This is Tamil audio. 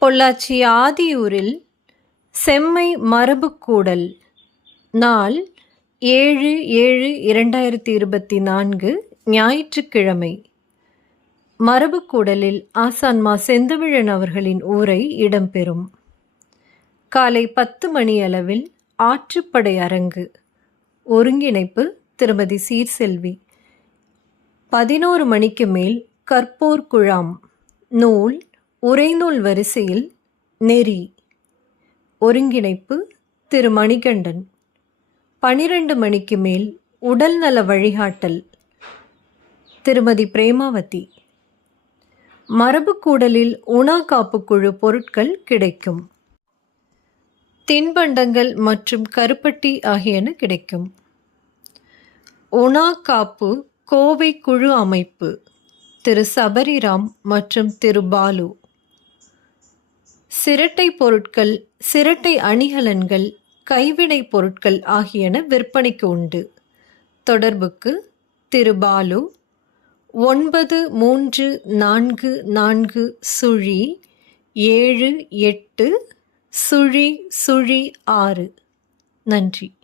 பொள்ளாச்சி ஆதியூரில் செம்மை மரபுக்கூடல். நாள் ஏழு ஏழு இரண்டாயிரத்தி இருபத்தி நான்கு ஞாயிற்றுக்கிழமை. மரபுக்கூடலில் ஆசான்மா செந்தமிழன் அவர்களின் ஊரை இடம்பெறும். காலை பத்து மணியளவில் ஆற்றுப்படை அரங்கு. ஒருங்கிணைப்பு திருமதி சீர்செல்வி. பதினோரு மணிக்கு மேல் கற்போர் குழாம். நூல் உரைநூல் வரிசையில் நெறி. ஒருங்கிணைப்பு திரு மணிகண்டன் பனிரெண்டு மணிக்கு மேல் உடல்நல வழிகாட்டல். திருமதி பிரேமாவதி. மரபுக்கூடலில் உணா காப்புக்குழு பொருட்கள் கிடைக்கும். தின்பண்டங்கள் மற்றும் கருப்பட்டி ஆகியன கிடைக்கும். உணா காப்பு கோவை குழு அமைப்பு. திரு. சபரிராம் மற்றும் திரு. பாலு. சிரட்டை பொருட்கள் சிரட்டை அணிகலன்கள் கைவினைப் பொருட்கள் ஆகியன விற்பனைக்கு உண்டு. தொடர்புக்கு திரு பாலு ஒன்பது மூன்று நான்கு நான்கு சுழி ஏழு எட்டு சுழி சுழி ஆறு. நன்றி.